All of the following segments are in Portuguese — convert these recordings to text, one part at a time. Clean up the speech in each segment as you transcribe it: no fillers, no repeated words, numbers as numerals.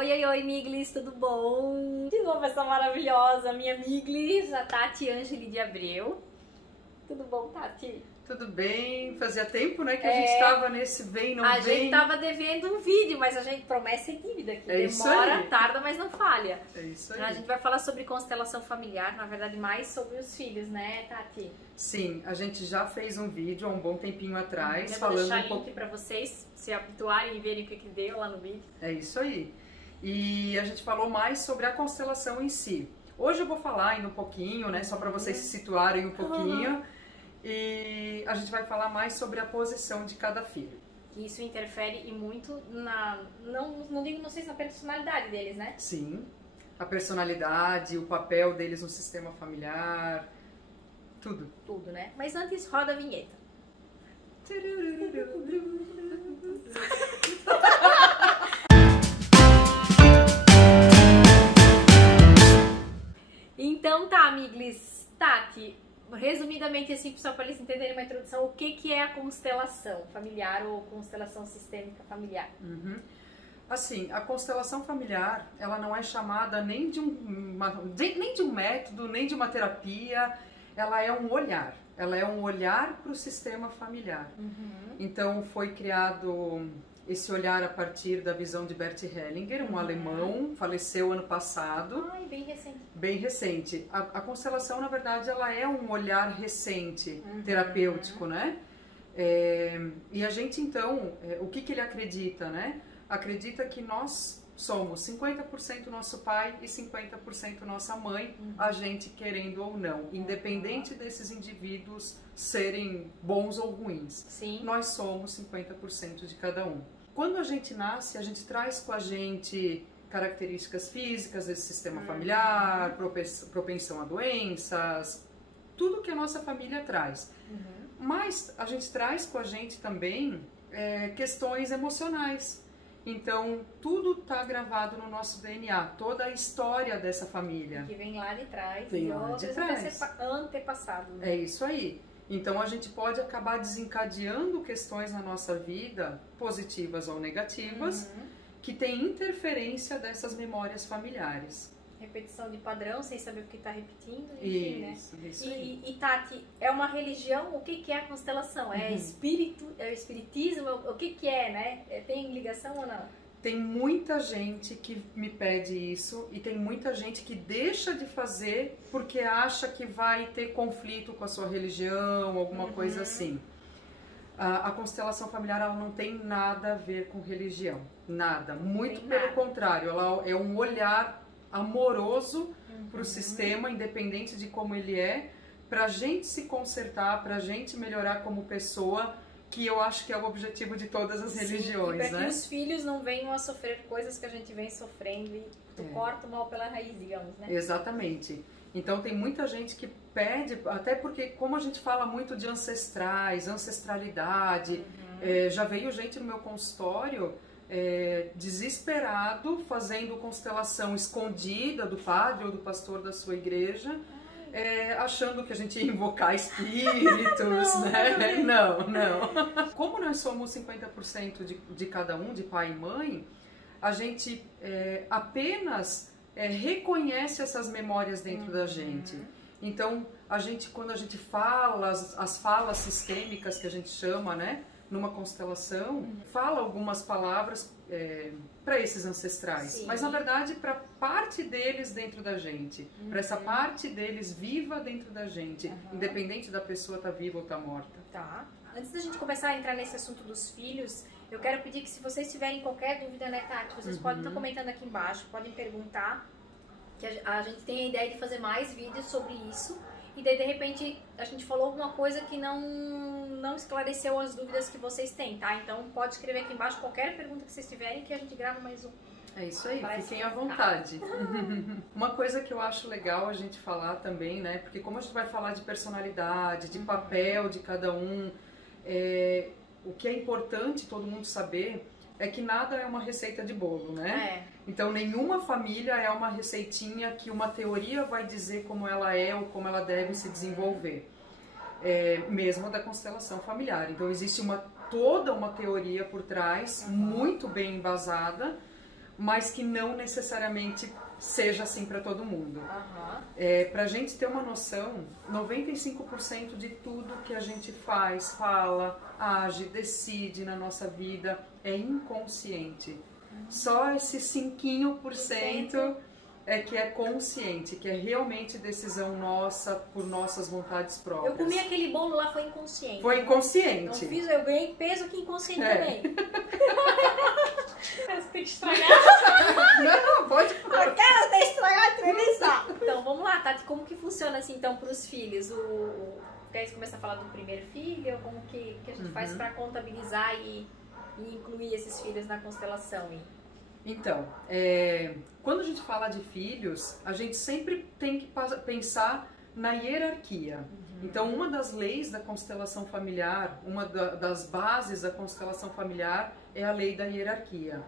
Oi, oi, oi, Miglis, tudo bom? De novo essa maravilhosa minha Miglis, a Tati Ângeli de Abreu. Tudo bom, Tati? Tudo bem, fazia tempo, né, que a gente estava nesse vem, não vem. A gente tava devendo um vídeo, mas a gente promessa é dívida aqui. Demora, tarda, mas não falha. É isso aí. A gente vai falar sobre constelação familiar, na verdade mais sobre os filhos, né, Tati? Sim, a gente já fez um vídeo há um bom tempinho atrás, Eu vou deixar um pouco link pra vocês se habituarem e verem o que deu lá no vídeo. É isso aí. E a gente falou mais sobre a constelação em si. Hoje eu vou falar ainda um pouquinho, né, só para vocês se situarem um pouquinho. E a gente vai falar mais sobre a posição de cada filho. Que isso interfere e muito na... Não sei se na personalidade deles, né? Sim, a personalidade, o papel deles no sistema familiar, tudo. Tudo, né? Mas antes, roda a vinheta. Então tá, amigos. Tati, resumidamente assim, só para eles entenderem uma introdução, o que é a constelação familiar ou constelação sistêmica familiar? Assim, a constelação familiar, ela não é chamada nem de um método, nem de uma terapia, ela é um olhar. Ela é um olhar para o sistema familiar. Então foi criado esse olhar a partir da visão de Bert Hellinger, um alemão, faleceu ano passado. Ai, bem recente. Bem recente. A constelação, na verdade, ela é um olhar recente, terapêutico, né? E a gente, então, o que ele acredita, né? Acredita que nós somos 50% nosso pai e 50% nossa mãe, a gente querendo ou não, independente desses indivíduos serem bons ou ruins. Sim. Nós somos 50% de cada um. Quando a gente nasce, a gente traz com a gente características físicas desse sistema familiar, propensão a doenças, tudo que a nossa família traz. Mas a gente traz com a gente também questões emocionais. Então, tudo está gravado no nosso DNA, toda a história dessa família. Que vem lá de trás, vem lá de trás. Antepassados. Né? É isso aí. Então, a gente pode acabar desencadeando questões na nossa vida, positivas ou negativas, que tem interferência dessas memórias familiares. Repetição de padrão, sem saber o que está repetindo, enfim, isso, né? Isso aí. E Tati, é uma religião? O que é a constelação? É espírito? É o espiritismo? O que é, né? Tem ligação ou não? Tem muita gente que me pede isso e tem muita gente que deixa de fazer porque acha que vai ter conflito com a sua religião, alguma coisa assim. A constelação familiar, ela não tem nada a ver com religião, nada. Muito pelo contrário, ela é um olhar amoroso para o sistema, independente de como ele é, para a gente se consertar, para a gente melhorar como pessoa, que eu acho que é o objetivo de todas as religiões, e para né? que os filhos não venham a sofrer coisas que a gente vem sofrendo e tu corta o mal pela raiz, digamos, né? Exatamente. Então tem muita gente que pede, até porque como a gente fala muito de ancestrais, ancestralidade, já veio gente no meu consultório desesperado, fazendo constelação escondida do padre ou do pastor da sua igreja, achando que a gente ia invocar espíritos, né? Não. Como nós somos 50% de cada um, de pai e mãe, a gente apenas reconhece essas memórias dentro da gente. Então, quando a gente fala, as falas sistêmicas que a gente chama, né? Numa constelação, fala algumas palavras para esses ancestrais, Sim. mas na verdade para parte deles dentro da gente, para essa parte deles viva dentro da gente, independente da pessoa estar viva ou estar morta. Tá. Antes da gente começar a entrar nesse assunto dos filhos, eu quero pedir que se vocês tiverem qualquer dúvida, né, Tati, vocês podem estar comentando aqui embaixo, podem perguntar, que a gente tem a ideia de fazer mais vídeos sobre isso. E daí, de repente, a gente falou alguma coisa que não esclareceu as dúvidas que vocês têm, tá? Então, pode escrever aqui embaixo qualquer pergunta que vocês tiverem que a gente grava mais um. É isso aí, fiquem à vontade. Uma coisa que eu acho legal a gente falar também, né? Porque como a gente vai falar de personalidade, de papel de cada um, o que é importante todo mundo saber é que nada é uma receita de bolo, né? Então, nenhuma família é uma receitinha que uma teoria vai dizer como ela é ou como ela deve se desenvolver. Mesmo a da constelação familiar. Então, existe toda uma teoria por trás, muito bem embasada, mas que não necessariamente seja assim para todo mundo. Para a gente ter uma noção, 95% de tudo que a gente faz, fala, age, decide na nossa vida é inconsciente. Só esse 5% é que é consciente, que é realmente decisão nossa, por nossas vontades próprias. Eu comi aquele bolo lá, foi inconsciente. Foi inconsciente. Eu ganhei peso aqui inconsciente também. Você tem que estragar. Não, pode. Eu quero estragar a entrevista. Então, vamos lá, Tati, como que funciona assim, então, para os filhos? Quer começar a falar do primeiro filho? Como que a gente faz para contabilizar e incluir esses filhos na constelação? Então, quando a gente fala de filhos, a gente sempre tem que pensar na hierarquia. Então, uma das leis da constelação familiar, uma das bases da constelação familiar é a lei da hierarquia.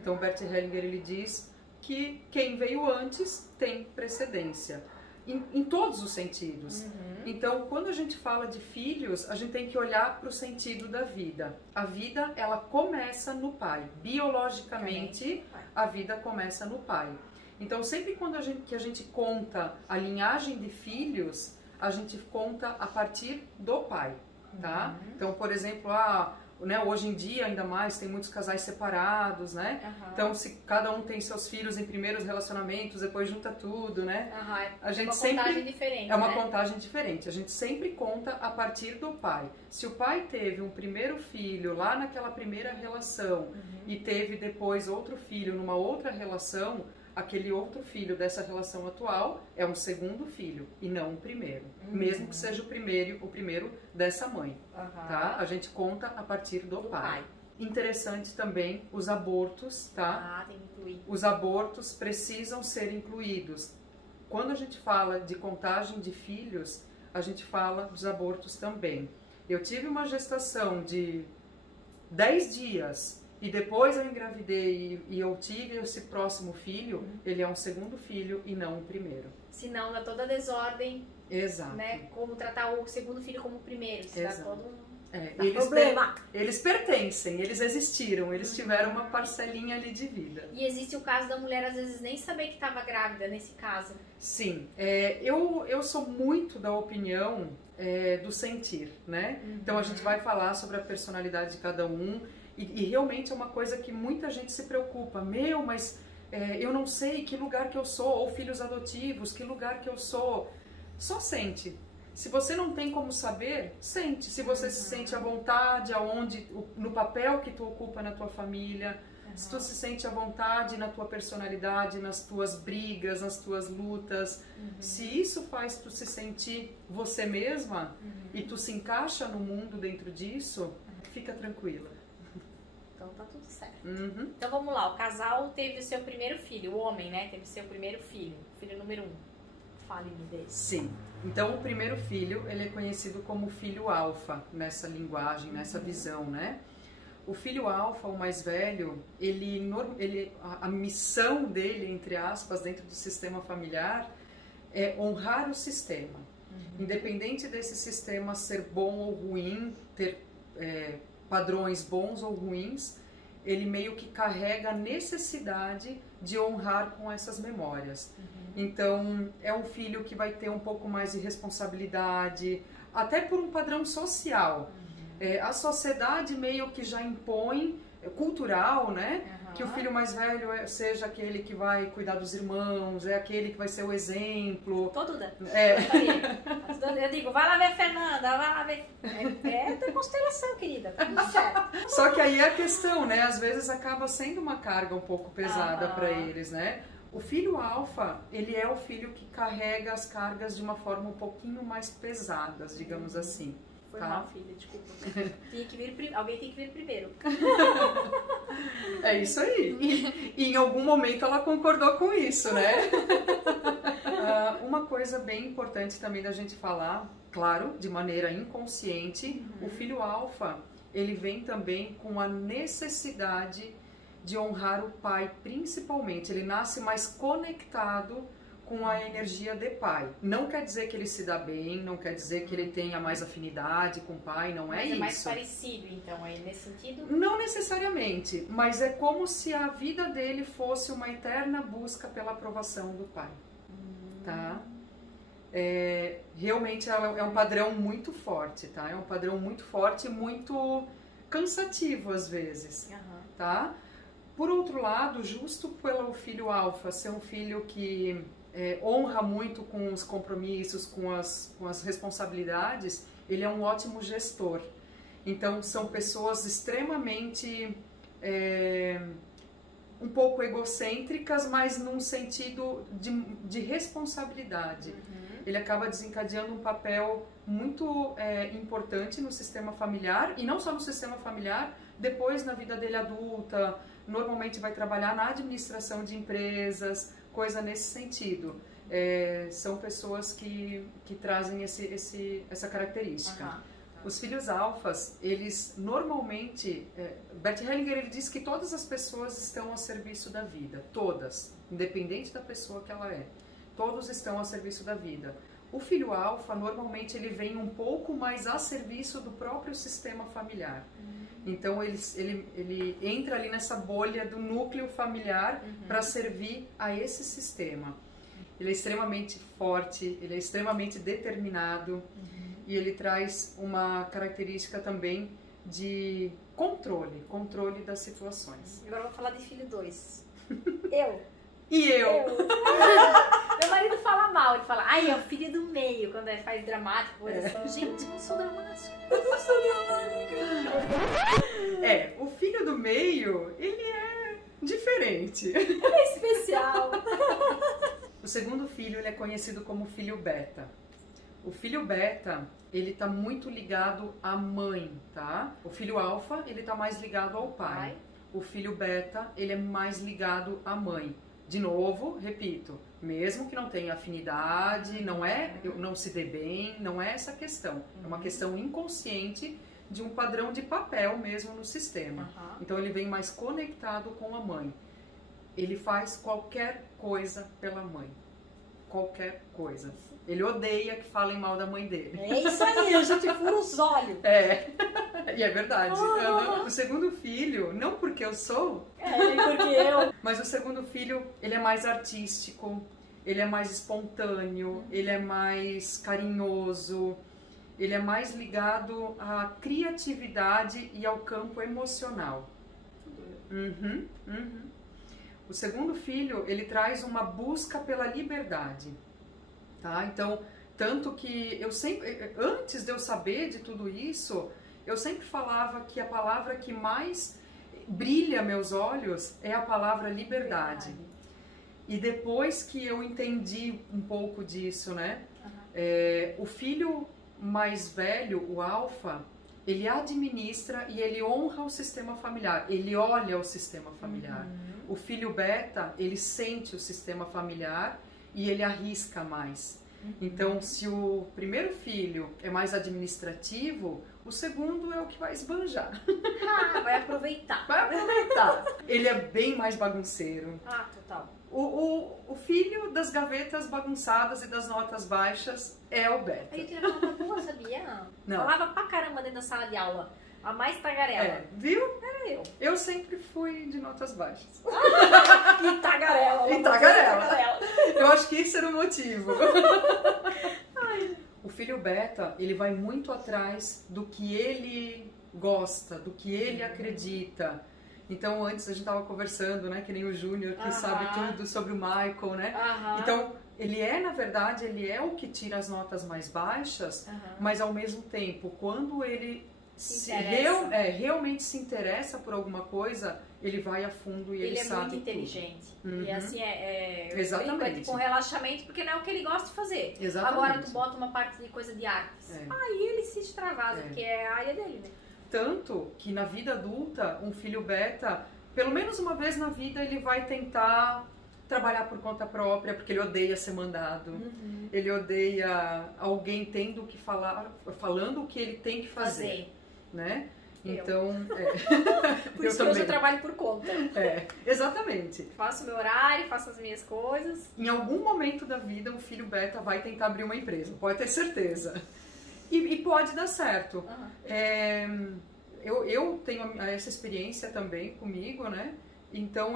Então, Bert Hellinger, ele diz que quem veio antes tem precedência, em todos os sentidos. Então, quando a gente fala de filhos, a gente tem que olhar para o sentido da vida. A vida, ela começa no pai. Biologicamente, a vida começa no pai. Então, sempre quando a gente conta a linhagem de filhos, a gente conta a partir do pai, tá? Então, por exemplo, hoje em dia, ainda mais, tem muitos casais separados, né? Então, se cada um tem seus filhos em primeiros relacionamentos, depois junta tudo, né? A gente é uma contagem diferente, é uma contagem diferente. A gente sempre conta a partir do pai. Se o pai teve um primeiro filho lá naquela primeira relação e teve depois outro filho numa outra relação, aquele outro filho dessa relação atual é um segundo filho e não um primeiro, mesmo que seja o primeiro dessa mãe, tá? A gente conta a partir do pai. Interessante também os abortos, tá? Tem que incluir. Os abortos precisam ser incluídos. Quando a gente fala de contagem de filhos, a gente fala dos abortos também. Eu tive uma gestação de 10 dias e depois eu engravidei e eu tive esse próximo filho, ele é um segundo filho e não um primeiro. Senão dá toda a desordem. Exato. Né? Como tratar o segundo filho como o primeiro. Se dá todo problema. Eles pertencem, eles existiram, eles tiveram uma parcelinha ali de vida. E existe o caso da mulher às vezes nem saber que estava grávida nesse caso. Sim, eu sou muito da opinião do sentir, né? Então a gente vai falar sobre a personalidade de cada um. E realmente é uma coisa que muita gente se preocupa. Mas eu não sei que lugar que eu sou, ou filhos adotivos, que lugar que eu sou. Só sente. Se você não tem como saber, sente. Se você se sente à vontade, no papel que tu ocupa na tua família, se tu se sente à vontade na tua personalidade, nas tuas brigas, nas tuas lutas, se isso faz tu se sentir você mesma e tu se encaixa no mundo dentro disso, fica tranquila. Então tá tudo certo. Então vamos lá, o casal teve o seu primeiro filho, o homem, né? Teve o seu primeiro filho número 1. Fale-me dele. Sim. Então o primeiro filho, ele é conhecido como filho alfa, nessa linguagem, nessa visão, né? O filho alfa, o mais velho, a missão dele, entre aspas, dentro do sistema familiar, é honrar o sistema. Independente desse sistema ser bom ou ruim, ter padrões bons ou ruins, ele meio que carrega a necessidade de honrar com essas memórias. Então, é um filho que vai ter um pouco mais de responsabilidade, até por um padrão social. A sociedade meio que já impõe, cultural, né? Que o filho mais velho seja aquele que vai cuidar dos irmãos, é aquele que vai ser o exemplo. Todo dia. Eu digo, vai lá ver a Fernanda, vai lá ver. É da constelação, querida. Tá tudo certo. Só que aí é a questão, né? Às vezes acaba sendo uma carga um pouco pesada para eles, né? O filho alfa, ele é o filho que carrega as cargas de uma forma um pouquinho mais pesadas, digamos assim. Foi mal, filha, desculpa. Alguém tem que vir primeiro. É isso aí. E em algum momento ela concordou com isso, né? Uma coisa bem importante também da gente falar, claro, de maneira inconsciente, o filho alfa, ele vem também com a necessidade de honrar o pai, principalmente. Ele nasce mais conectado com a energia de pai. Não quer dizer que ele se dá bem, não quer dizer que ele tenha mais afinidade com o pai, não é isso. Mas é mais parecido, então, aí nesse sentido? Não necessariamente, mas é como se a vida dele fosse uma eterna busca pela aprovação do pai, tá? Realmente é um padrão muito forte, tá? É um padrão muito forte e muito cansativo às vezes, tá? Por outro lado, justo pelo filho alfa ser um filho que honra muito com os compromissos, com as responsabilidades, ele é um ótimo gestor. Então, são pessoas extremamente um pouco egocêntricas, mas num sentido de responsabilidade. Ele acaba desencadeando um papel muito importante no sistema familiar, e não só no sistema familiar, depois na vida dele adulta. Normalmente vai trabalhar na administração de empresas, coisa nesse sentido. São pessoas que trazem essa característica. Os filhos alfas, eles normalmente... Bert Hellinger, ele diz que todas as pessoas estão a serviço da vida. Todas. Independente da pessoa que ela é. Todos estão a serviço da vida. O filho alfa, normalmente, ele vem um pouco mais a serviço do próprio sistema familiar. Então, ele entra ali nessa bolha do núcleo familiar para servir a esse sistema. Ele é extremamente forte, ele é extremamente determinado e ele traz uma característica também de controle das situações. Agora eu vou falar de filho 2. Eu. E eu? Meu marido fala mal, ele fala, ai, é o filho do meio, quando faz dramático, coisa assim. Gente, não sou dramático. Eu não sou dramática. O filho do meio, ele é diferente. Ele é especial. O segundo filho, ele é conhecido como filho beta. O filho beta, ele tá muito ligado à mãe, tá? O filho alfa, ele tá mais ligado ao pai. O filho beta, ele é mais ligado à mãe. De novo, repito, mesmo que não tenha afinidade, não se dê bem, não é essa questão. É uma questão inconsciente de um padrão de papel mesmo no sistema. Então ele vem mais conectado com a mãe. Ele faz qualquer coisa pela mãe. Qualquer coisa. Ele odeia que falem mal da mãe dele. É isso aí, a gente fura os olhos. E é verdade. O segundo filho, não porque eu sou, porque eu. mas o segundo filho, ele é mais artístico, ele é mais espontâneo, ele é mais carinhoso, ele é mais ligado à criatividade e ao campo emocional. O segundo filho, ele traz uma busca pela liberdade. Tá? Então, tanto que eu sempre, antes de eu saber de tudo isso, eu sempre falava que a palavra que mais brilha meus olhos é a palavra liberdade. E depois que eu entendi um pouco disso, né? O filho mais velho, o alfa, ele administra e ele honra o sistema familiar, ele olha o sistema familiar. O filho beta, ele sente o sistema familiar e ele arrisca mais. Então, se o primeiro filho é mais administrativo, o segundo é o que vai esbanjar. Vai aproveitar. Vai aproveitar. Ele é bem mais bagunceiro. Total. O filho das gavetas bagunçadas e das notas baixas é o beta. Aí eu tinha nota boa, sabia? Não. Falava pra caramba dentro da sala de aula. A mais tagarela. Viu? Era eu. Eu sempre fui de notas baixas. E tagarela. E tagarela. Eu acho que esse era o motivo. O filho beta, ele vai muito atrás do que ele gosta, do que ele acredita. Então, antes a gente tava conversando, né? Que nem o Júnior, que sabe tudo sobre o Michael, né? Então, ele na verdade, ele é o que tira as notas mais baixas, mas ao mesmo tempo, quando ele realmente se interessa por alguma coisa, ele vai a fundo e ele sabe é muito tudo. inteligente. E assim, Exatamente. Com relaxamento, porque não é o que ele gosta de fazer. Exatamente. Agora tu bota uma parte de coisa de artes. Aí ele se extravasa, porque é a área dele, né? Tanto que na vida adulta, um filho beta, pelo menos uma vez na vida, ele vai tentar trabalhar por conta própria, porque ele odeia ser mandado. Ele odeia alguém tendo que falar, falando o que ele tem que fazer. Né? Então, Por isso que hoje eu trabalho por conta. Exatamente. Faço meu horário, faço as minhas coisas. Em algum momento da vida, o filho beta vai tentar abrir uma empresa, pode ter certeza. E pode dar certo. Eu tenho essa experiência também comigo, né? Então,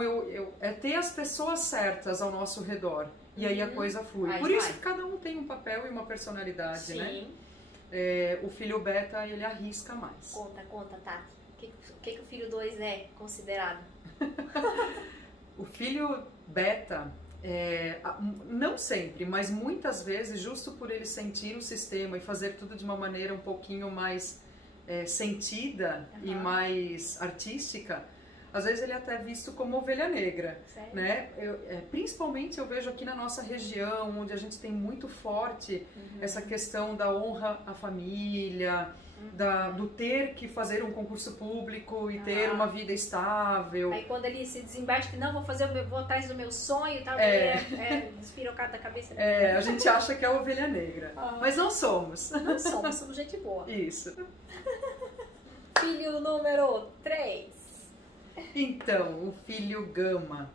é ter as pessoas certas ao nosso redor. E aí a coisa flui. Por isso que cada um tem um papel e uma personalidade, Sim. né? O filho beta, ele arrisca mais. Conta, Tati. O que o filho 2 é considerado? O filho beta, não sempre, mas muitas vezes, justo por ele sentir o sistema e fazer tudo de uma maneira um pouquinho mais sentida e mais artística, às vezes ele é até visto como ovelha negra. Sério? Né? Principalmente eu vejo aqui na nossa região, onde a gente tem muito forte essa questão da honra à família, do ter que fazer um concurso público e ter uma vida estável. Aí quando ele se desembaixa, que não, vou atrás do meu sonho e tal, despirocado da cabeça. A gente acha que é a ovelha negra, mas não somos. Não somos gente boa. Isso. Filho número 3. Então, o filho gama.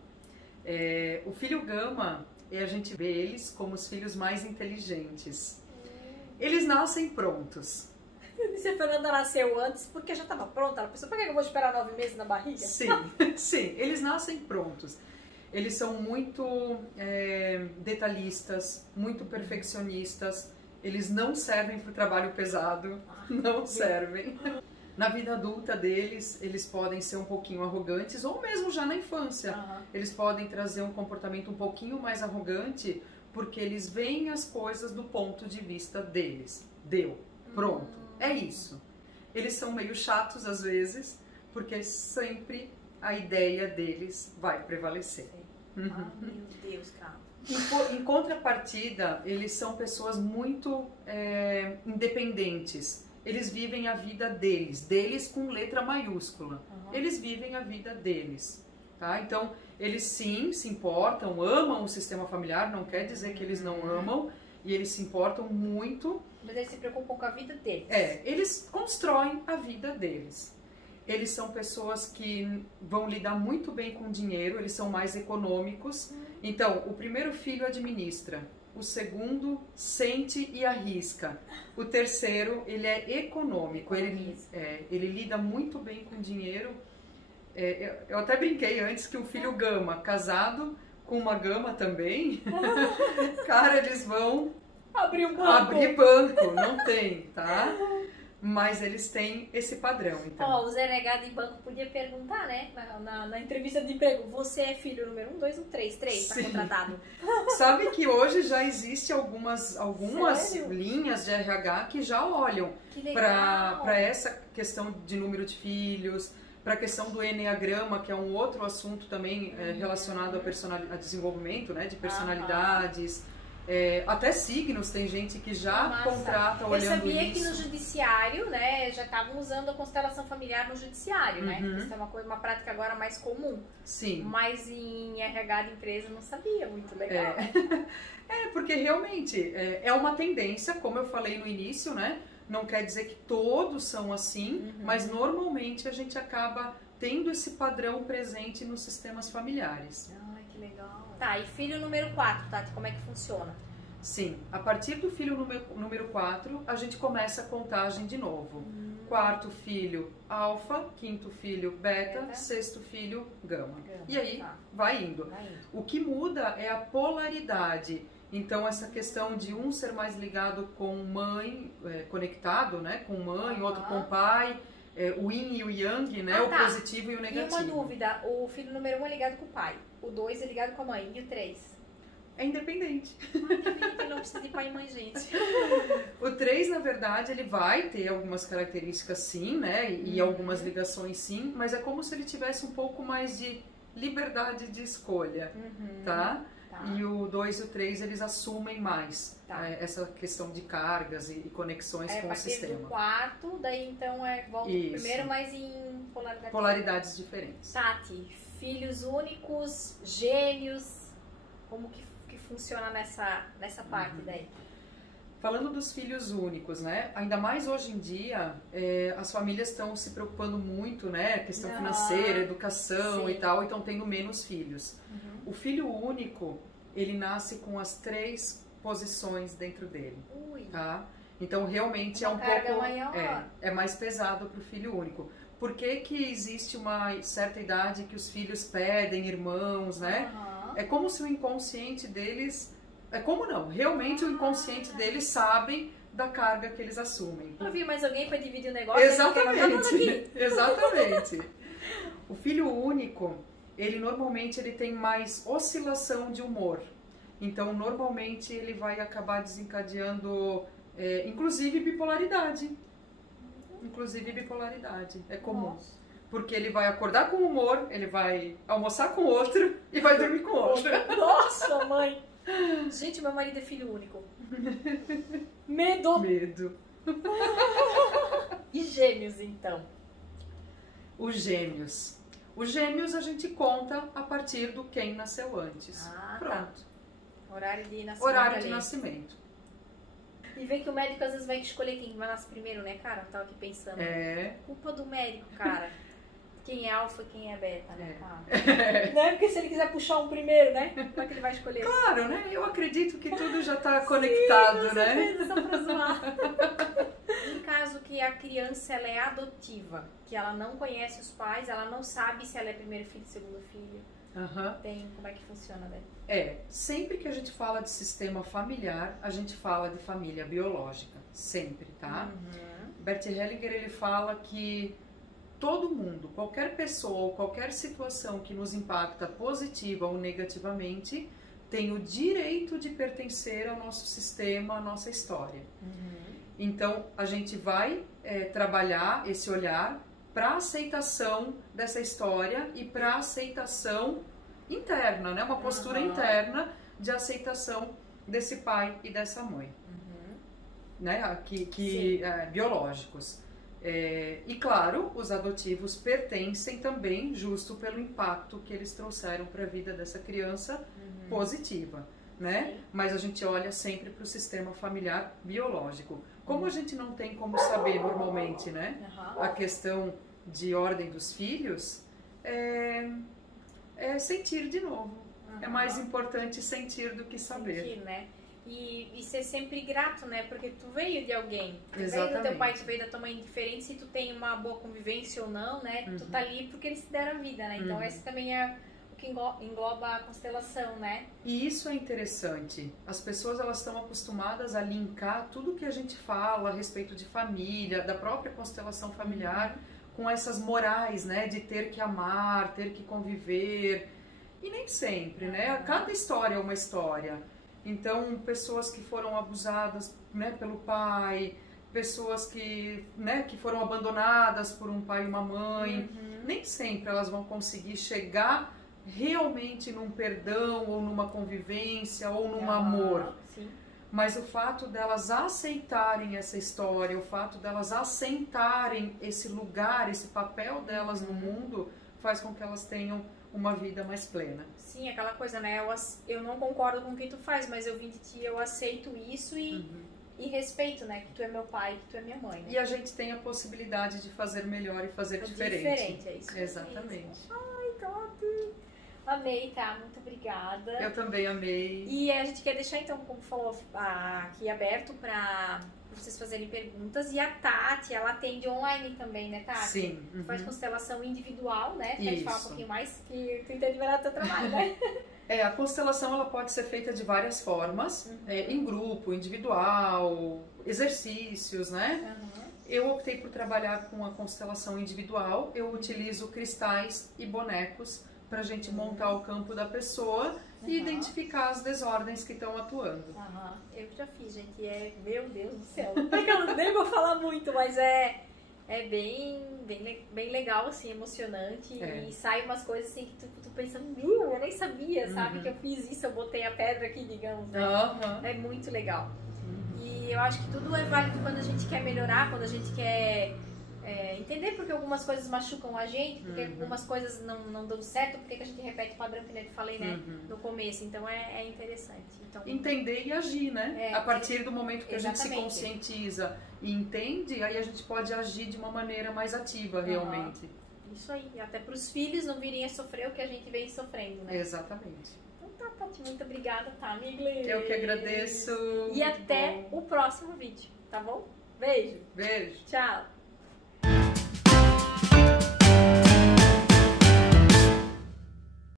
O filho gama, a gente vê eles como os filhos mais inteligentes. Eles nascem prontos. Se a Fernanda nasceu antes, porque já estava pronta, ela pensou, por que eu vou esperar 9 meses na barriga? Sim, eles nascem prontos. Eles são muito detalhistas, muito perfeccionistas. Eles não servem para o trabalho pesado, não servem. Na vida adulta deles, eles podem ser um pouquinho arrogantes, ou mesmo já na infância. Eles podem trazer um comportamento um pouquinho mais arrogante, porque eles veem as coisas do ponto de vista deles. Deu, pronto, é isso. Eles são meio chatos às vezes, porque sempre a ideia deles vai prevalecer. Meu Deus, cara. Em contrapartida, eles são pessoas muito independentes. Eles vivem a vida deles com letra maiúscula. Eles vivem a vida deles, tá? Então, eles sim se importam, amam o sistema familiar, não quer dizer que eles não amam, e eles se importam muito. Mas eles se preocupam com a vida deles. Eles constroem a vida deles. Eles são pessoas que vão lidar muito bem com dinheiro, eles são mais econômicos. Então, o primeiro filho administra. O segundo sente e arrisca. O terceiro, ele é econômico, ele lida muito bem com dinheiro. Eu até brinquei antes que o filho gama, casado com uma gama também, cara, eles vão abrir banco, não tem, tá? Mas eles têm esse padrão, então. O Zé Negado de banco podia perguntar, né? Na entrevista de emprego, você é filho número 1, 2 ou 3? 3, tá contratado. Sabe que hoje já existe algumas linhas de RH que já olham para essa questão de número de filhos, para a questão do enneagrama, que é um outro assunto também relacionado a desenvolvimento, né, de personalidades. Até signos, tem gente que já contrata olhando isso. Eu sabia que no judiciário, né, já estavam usando a constelação familiar no judiciário, né? Isso é uma prática agora mais comum. Sim. Mas em RH de empresa não sabia, muito legal. Porque realmente é uma tendência, como eu falei no início, né? Não quer dizer que todos são assim, mas normalmente a gente acaba tendo esse padrão presente nos sistemas familiares. Ai, que legal. Tá, e filho número 4, Tati, como é que funciona? Sim, a partir do filho número 4, a gente começa a contagem de novo. Quarto filho, alfa, quinto filho, beta, sexto filho, gama. E aí, vai indo. O que muda é a polaridade. Então, essa questão de um ser mais ligado com mãe, conectado, né, com mãe, outro com pai, o yin e o yang, né, o positivo e o negativo. E uma dúvida, o filho número 1 é ligado com o pai, o 2 é ligado com a mãe, e o 3? É independente. Ele não precisa de pai e mãe, gente. O 3, na verdade, ele vai ter algumas características sim, né, e algumas ligações sim, mas é como se ele tivesse um pouco mais de liberdade de escolha, tá? E o 2 e o 3, eles assumem mais essa questão de cargas e conexões com o sistema. Do quarto, daí então volta pro primeiro, mas em polaridades diferentes. Tati, filhos únicos, gêmeos, como que funciona nessa parte daí? Falando dos filhos únicos, né? Ainda mais hoje em dia, as famílias estão se preocupando muito, né? Questão financeira, educação e tal, e estão tendo menos filhos. O filho único, ele nasce com as 3 posições dentro dele, tá? Então, realmente é um pouco... É mais pesado para o filho único. Por que que existe uma certa idade que os filhos pedem irmãos, né? É como se o inconsciente deles... É como não, realmente o inconsciente deles sabem da carga que eles assumem. Não vi mais alguém para dividir o negócio? Exatamente, exatamente. O filho único, ele normalmente tem mais oscilação de humor. Então, normalmente ele vai acabar desencadeando, inclusive bipolaridade. Inclusive bipolaridade, é comum. Nossa. Porque ele vai acordar com humor, ele vai almoçar com outro e vai dormir com outro. Nossa, mãe! Gente, meu marido é filho único. Medo! Medo. E gêmeos, então? Os gêmeos. Os gêmeos a gente conta a partir do quem nasceu antes. Pronto. Tá. Horário de nascimento. Horário de nascimento. E vê que o médico às vezes vai escolher quem vai nascer primeiro, né, cara? Eu tava aqui pensando. Culpa do médico, cara. Quem é alfa e quem é beta, né, cara? Não é porque se ele quiser puxar um primeiro, né? Como é que ele vai escolher? Claro, né? Eu acredito que tudo já tá conectado, com né? Certeza, só pra zoar. Em caso que a criança ela é adotiva, que ela não conhece os pais, ela não sabe se ela é primeiro filho, segundo filho. Como é que funciona, né? Sempre que a gente fala de sistema familiar, a gente fala de família biológica. Sempre, tá? Bert Hellinger, ele fala que todo mundo, qualquer pessoa ou qualquer situação que nos impacta positiva ou negativamente, tem o direito de pertencer ao nosso sistema, à nossa história. Então, a gente vai trabalhar esse olhar para aceitação dessa história e para aceitação interna, né? Uma postura interna de aceitação desse pai e dessa mãe, né? Biológicos. E claro, os adotivos pertencem também, justo pelo impacto que eles trouxeram para a vida dessa criança positiva, né? Mas a gente olha sempre para o sistema familiar biológico. Como a gente não tem como saber normalmente, né? A questão de ordem dos filhos, é sentir de novo. É mais importante sentir do que saber. Sentir, né? E ser sempre grato, né? Porque tu veio de alguém. Tu Exatamente. veio do teu pai, tu veio da tua mãe, indiferente se tu tem uma boa convivência ou não, né? Tu tá ali porque eles te deram a vida, né? Então esse também é o que engloba a constelação, né? E isso é interessante. As pessoas, elas estão acostumadas a linkar tudo que a gente fala a respeito de família, da própria constelação familiar, com essas morais, né? De ter que amar, ter que conviver. E nem sempre, né? Cada história é uma história. Então, pessoas que foram abusadas, né, pelo pai, pessoas que, né, que foram abandonadas por um pai e uma mãe, nem sempre elas vão conseguir chegar realmente num perdão, ou numa convivência, ou num amor. Sim. Mas o fato delas aceitarem essa história, o fato delas aceitarem esse lugar, esse papel delas no mundo, faz com que elas tenham uma vida mais plena. Sim, aquela coisa, né? Eu não concordo com o que tu faz, mas eu vim de ti, eu aceito isso e respeito, né? Que tu é meu pai, que tu é minha mãe. Né? E a gente tem a possibilidade de fazer melhor e fazer diferente. Diferente, é isso. Exatamente. Ai, top! Amei, tá? Muito obrigada. Eu também amei. E a gente quer deixar, então, como falou, aqui aberto para vocês fazerem perguntas. E a Tati, ela atende online também, né, Tati? Sim. Faz constelação individual, né? Quer falar um pouquinho mais? Que tu entende melhor do teu trabalho, né? A constelação, ela pode ser feita de várias formas. Em grupo, individual, exercícios, né? Eu optei por trabalhar com a constelação individual. Eu utilizo cristais e bonecos para a gente montar o campo da pessoa e identificar as desordens que estão atuando. Eu já fiz, gente. Meu Deus do céu. Eu nem vou falar muito, mas é bem legal, assim, emocionante. E sai umas coisas assim que tu pensa, eu nem sabia, sabe? Que eu fiz isso, eu botei a pedra aqui, digamos, né? É muito legal. E eu acho que tudo é válido quando a gente quer melhorar, quando a gente quer entender porque algumas coisas machucam a gente, porque algumas coisas não dão certo, porque que a gente repete o padrão que eu falei, né, no começo. Então é interessante. Então, entender e agir, né? A partir do momento que a gente se conscientiza e entende, aí a gente pode agir de uma maneira mais ativa, realmente. Isso aí, até para os filhos não virem a sofrer o que a gente vem sofrendo, né? Exatamente. Então tá, Tati, muito obrigada, tá, Migli? Eu que agradeço. E até o próximo vídeo, tá bom? Beijo. Beijo. Tchau.